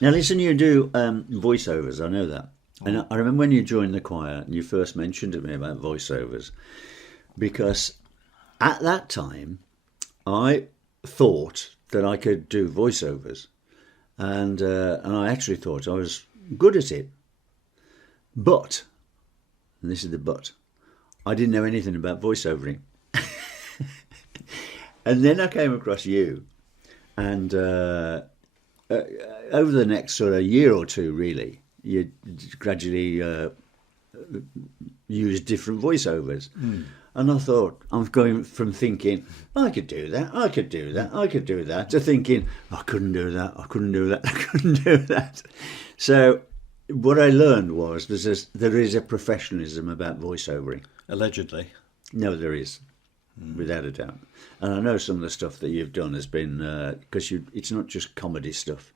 Now listen, you do voiceovers, I know that. And I remember when you joined the choir and you first mentioned to me about voiceovers, because at that time I thought that I could do voiceovers, and I actually thought I was good at it. But, and this is the but, I didn't know anything about voiceovering. And then I came across you, and over the next sort of year or two, really, you gradually use different voiceovers. And I thought, I'm going from thinking, I could do that, I could do that, I could do that, to thinking, I couldn't do that, I couldn't do that, I couldn't do that. So what I learned was there is a professionalism about voiceovering. Allegedly. No, there is, without a doubt. And I know some of the stuff that you've done has been, because it's not just comedy stuff.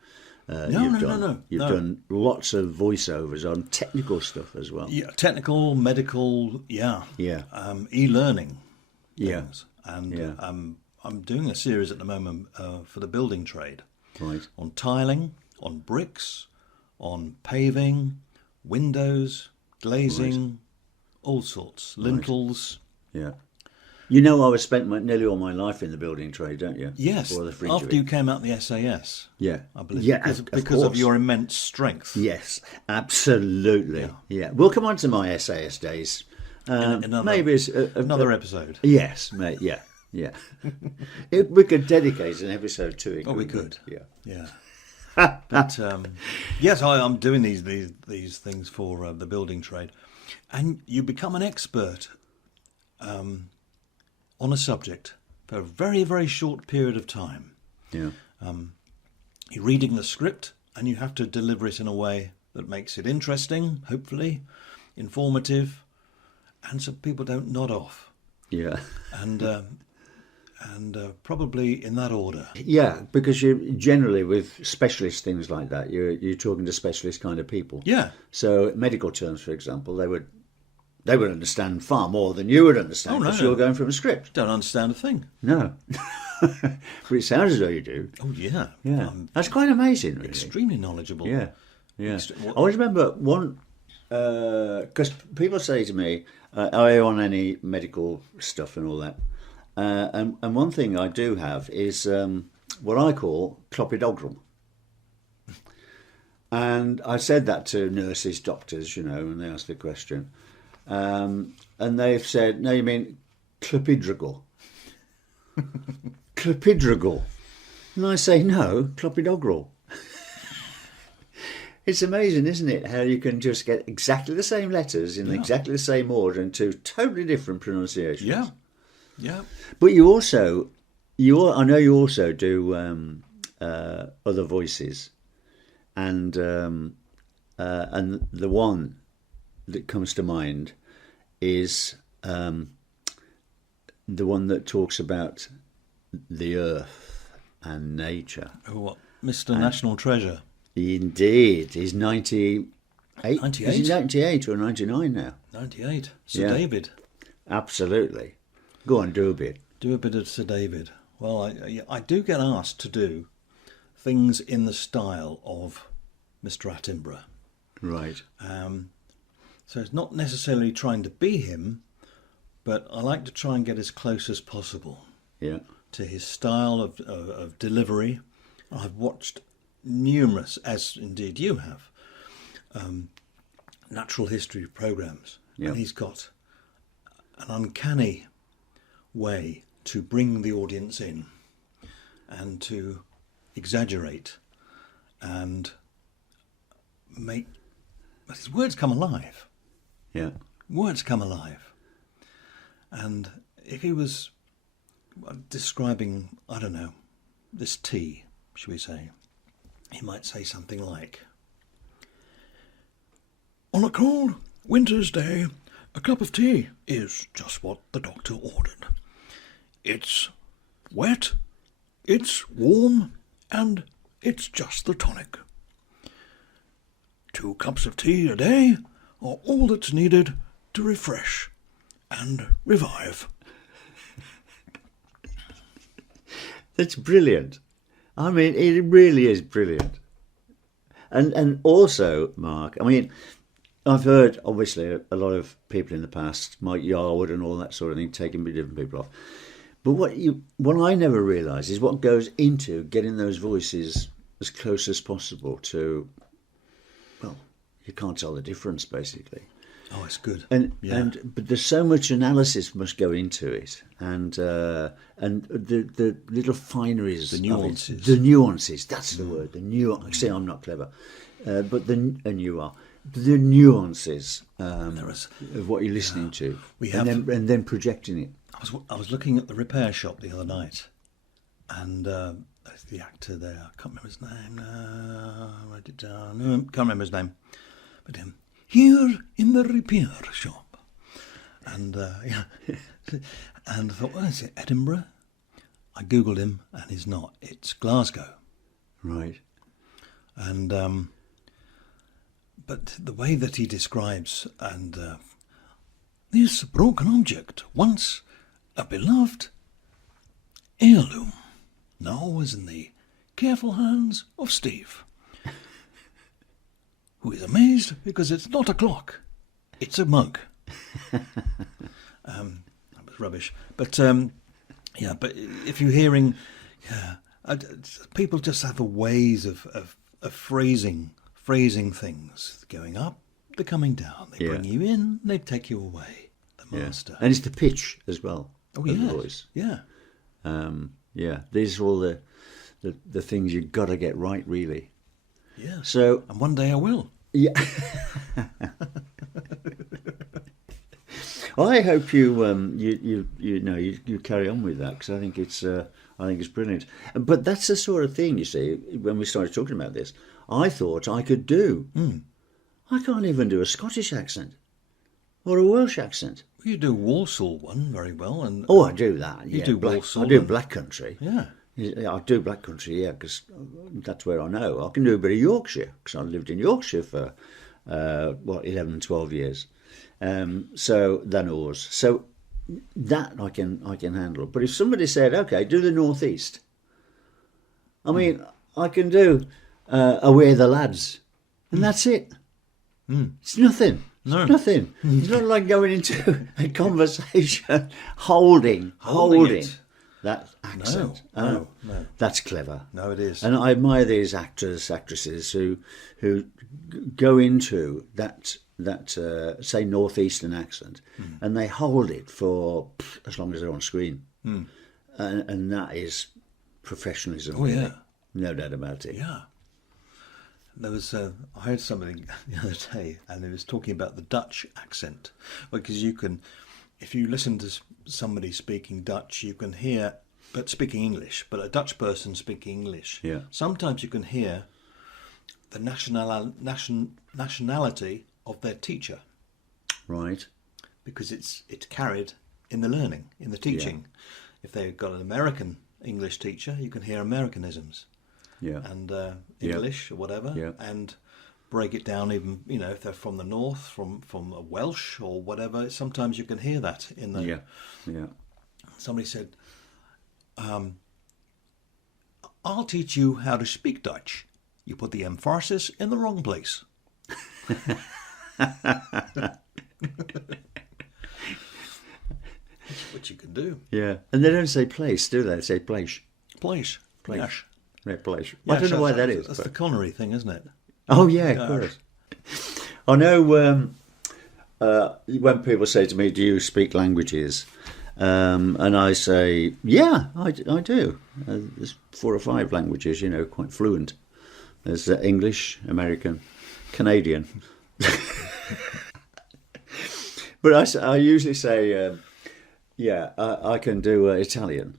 You've done lots of voiceovers on technical stuff as well. Yeah, technical, medical, Yeah. e-learning. Yeah. Things. And Yeah. I'm doing a series at the moment for the building trade. Right. On tiling, on bricks, on paving, windows, glazing, all sorts, lintels. Yeah. You know, I spent nearly all my life in the building trade, don't you? Yes, Before the fringe of after it. you came out the SAS. Yeah. I believe. Yeah, because of course. your immense strength. Yes, absolutely. Yeah. We'll come on to my SAS days. Maybe it's Another episode. Yes, mate. Yeah. We could dedicate an episode to it. Oh, we could. Yeah. But yes, I'm doing these things for the building trade, and you become an expert on a subject for a very, very short period of time. Yeah. You're reading the script, and you have to deliver it in a way that makes it interesting, hopefully, informative, and so people don't nod off. Yeah. And probably in that order. Yeah, because you generally with specialist things like that, you're talking to specialist kind of people. Yeah. So medical terms, for example, they would understand far more than you would understand because you're going from a script. Don't understand a thing. No. But it sounds as though you do. Oh, yeah. Yeah. That's quite amazing, really. Extremely knowledgeable. Yeah. I always remember one, because people say to me, are you on any medical stuff and all that? And one thing I do have is what I call clopidogrel. And I said that to nurses, doctors, and they asked the question. And they've said, no, you mean clopidogrel. Clopidogrel. And I say, no, clopidogrel. It's amazing, isn't it, how you can just get exactly the same letters in exactly the same order and two totally different pronunciations. Yeah. But I know you also do other voices, and the one that comes to mind is the one that talks about the earth and nature. Oh, what? Mr. National Treasure. Indeed, he's 98. 98? Is he 98 or 99 now? 98. Sir David. Absolutely. Go on, do a bit. Do a bit of Sir David. Well, I do get asked to do things in the style of Mr. Attenborough. Right. So it's not necessarily trying to be him, but I like to try and get as close as possible to his style of delivery. I've watched numerous, as indeed you have, natural history programmes, and he's got an uncanny way to bring the audience in and to exaggerate and make his words come alive. Yeah. Words come alive. And if he was describing, I don't know, this tea, shall we say, he might say something like, on a cold winter's day, a cup of tea is just what the doctor ordered. It's wet, it's warm, and it's just the tonic. 2 cups of tea a day are all that's needed to refresh and revive. That's brilliant. I mean, it really is brilliant. And also, Mark, I mean, I've heard, obviously, a lot of people in the past, Mike Yarwood and all that sort of thing, taking different people off. But what I never realised is what goes into getting those voices as close as possible to, well, you can't tell the difference, basically. Oh, it's good. But there's so much analysis must go into it, and the little fineries, the nuances. The nuances. That's the word. The nuance. See, I'm not clever, and you are. The nuances of what you're listening to, and then projecting it. I was looking at the repair shop the other night, and there's the actor there. I can't remember his name. I wrote it down. No, can't remember his name. But here in the repair shop, and and I thought, well, is it Edinburgh? I googled him, and he's not. It's Glasgow. Right. And but the way that he describes this broken object, once a beloved heirloom, now is in the careful hands of Steve, who is amazed because it's not a clock, it's a mug. That was rubbish. But but if you're hearing, people just have ways of phrasing things. Going up, they're coming down. They bring you in, they take you away. The master. And it's the pitch as well. Oh, of the voice. Yeah. These are all the things you've got to get right, really. Yeah. So, and one day I will. Yeah. I hope you carry on with that, because I think it's brilliant. But that's the sort of thing, you see. When we started talking about this, I thought I could do. I can't even do a Scottish accent or a Welsh accent. You do Walsall one very well, and I do that. You do Walsall. I do Black Country. Yeah. I do Black Country, because that's where I know. I can do a bit of Yorkshire, because I lived in Yorkshire for 11, 12 years. So then oars. So that I can handle. But if somebody said, "Okay, do the northeast," I mean, I can do "Away the Lads," and that's it. It's nothing. No. It's nothing. It's not like going into a conversation holding that accent. No. That's clever. No, it is. And I admire these actresses who go into that say northeastern accent, and they hold it for as long as they're on screen, and that is professionalism. Oh, yeah, no doubt about it. Yeah. There was I heard something the other day, and it was talking about the Dutch accent, because you can, if you listen to somebody speaking Dutch, you can hear, but speaking English, but a Dutch person speaking English. Yeah. Sometimes you can hear the nationality of their teacher. Right. Because it's carried in the learning, in the teaching. Yeah. If they've got an American English teacher, you can hear Americanisms. Yeah. And English or whatever, and break it down. Even if they're from the north, from a Welsh or whatever, sometimes you can hear that in the. Yeah. Somebody said, "I'll teach you how to speak Dutch. You put the emphasis in the wrong place." What you can do. Yeah, and they don't say place, do they? They say place. Place. Yeah, place. I don't know why that is. That's the Connery thing, isn't it? Oh, yeah, of course. I know when people say to me, "Do you speak languages?" And I say, "Yeah, I do. There's 4 or 5 languages, quite fluent. There's English, American, Canadian." But I usually say, I can do Italian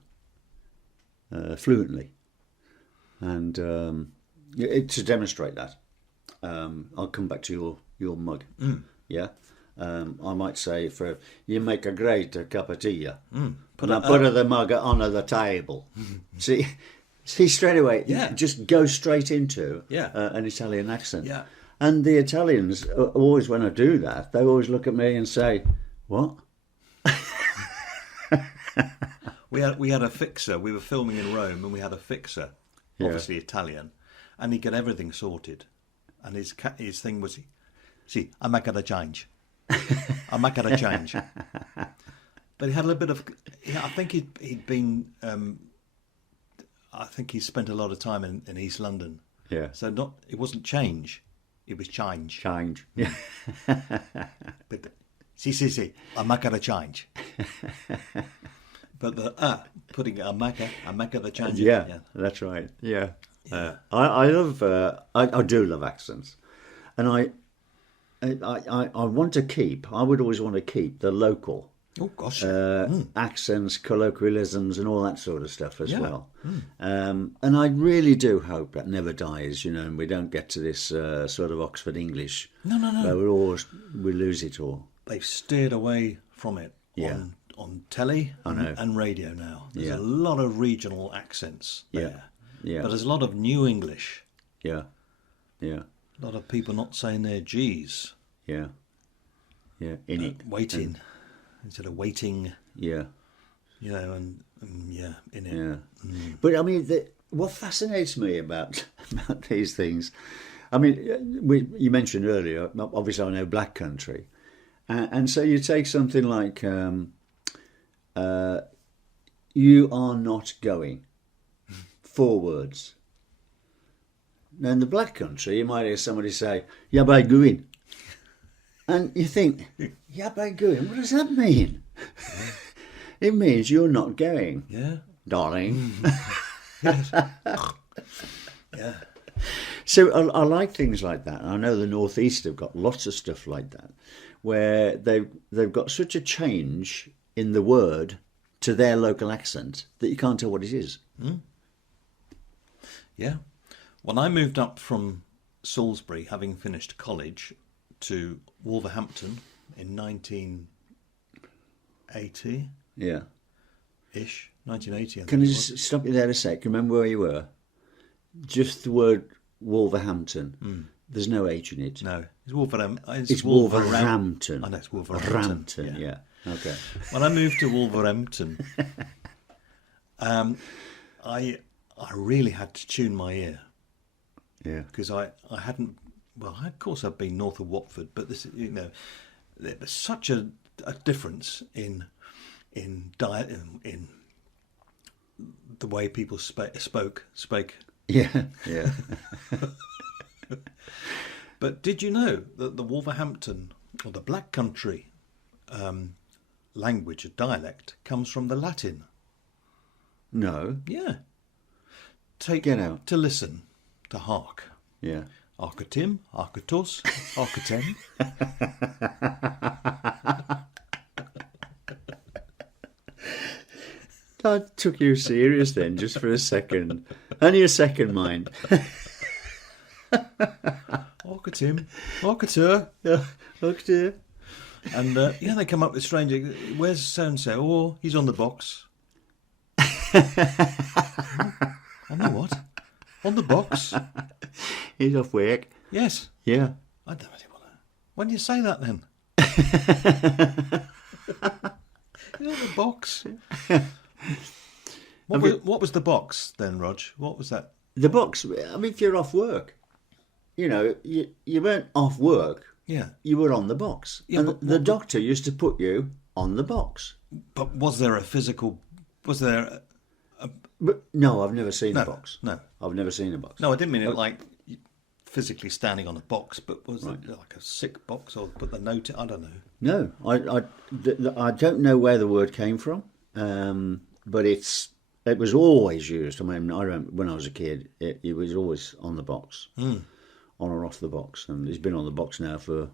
fluently. And to demonstrate that, I'll come back to your mug. Yeah, I might say, "You make a great cup of tea." Put the mug on the table. See straight away. Yeah. Just go straight into an Italian accent. Yeah. And the Italians always, when I do that, they always look at me and say, "What?" We had a fixer. We were filming in Rome, and we had a fixer. Obviously Italian, and he got everything sorted. and his thing was, "See, I might gotta change. I might gotta change." But he had a little bit of. Yeah, I think he'd been. I think he spent a lot of time in East London. Yeah. So it wasn't change, it was change. Change. Yeah. But see, I might gotta change. But the putting a maca the change. Yeah, that's right. Yeah. I love. I do love accents, and I want to keep. I would always want to keep the local. Oh gosh. Accents, colloquialisms, and all that sort of stuff as well. And I really do hope that never dies, and we don't get to this sort of Oxford English. No. Where we lose it all. They've steered away from it on telly and radio now. There's a lot of regional accents there. Yeah. But there's a lot of new English. Yeah. Yeah. A lot of people not saying their G's. Yeah. Yeah. In it. Waiting. Instead of waiting. Yeah. In it. Yeah. But I mean, what fascinates me about these things, I mean, you mentioned earlier, obviously I know Black Country. And so you take something like, you are not going. 4 words. Now in the Black Country, you might hear somebody say, "Yeah, by going." And you think, "Yeah, by going, what does that mean?" It means you're not going. Yeah. Darling. Yeah. So I like things like that. I know the North East have got lots of stuff like that, where they've got such a change in the word to their local accent that you can't tell what it is. Yeah. When I moved up from Salisbury, having finished college, to Wolverhampton in 1980. Yeah. Ish. 1980. Can I just stop you there a sec? Remember where you were? Just the word Wolverhampton. There's no H in it. No. It's Wolverhampton. It's Wolverhampton. I know it's Wolverhampton. Wolverhampton, yeah. Okay. When I moved to Wolverhampton, I really had to tune my ear. Yeah. Because I hadn't. Well, of course I've been north of Watford, but this, there's such a difference in the way people spoke. Yeah, yeah. But did you know that the Wolverhampton or the Black Country language, or dialect, comes from the Latin? No. Yeah. Get out. To listen, to hark. Yeah. Arcatim, arcatos, arcatem. I took you serious then, just for a second. Only a second, mind. Arcatim, arcatur. Yeah, arcatur. And they come up with strange. Where's so and so? Oh, he's on the box. On the what? On the box. He's off work. Yes. Yeah. I don't really want to. When do you say that then? He's on the box. What was the box then, Rog? What was that? The box. I mean, if you're off work, you weren't off work. Yeah. You were on the box. Yeah, and but the doctor used to put you on the box. But was there a physical? Was there? But no, I've never seen a box. No, I've never seen a box. No, I didn't mean it like physically standing on a box, but was it like a sick box or put the note in? I don't know. No, I don't know where the word came from, but it was always used. I mean, I remember when I was a kid, it was always on the box, on or off the box, and it's been on the box now for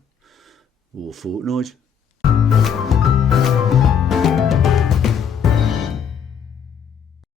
a fortnight.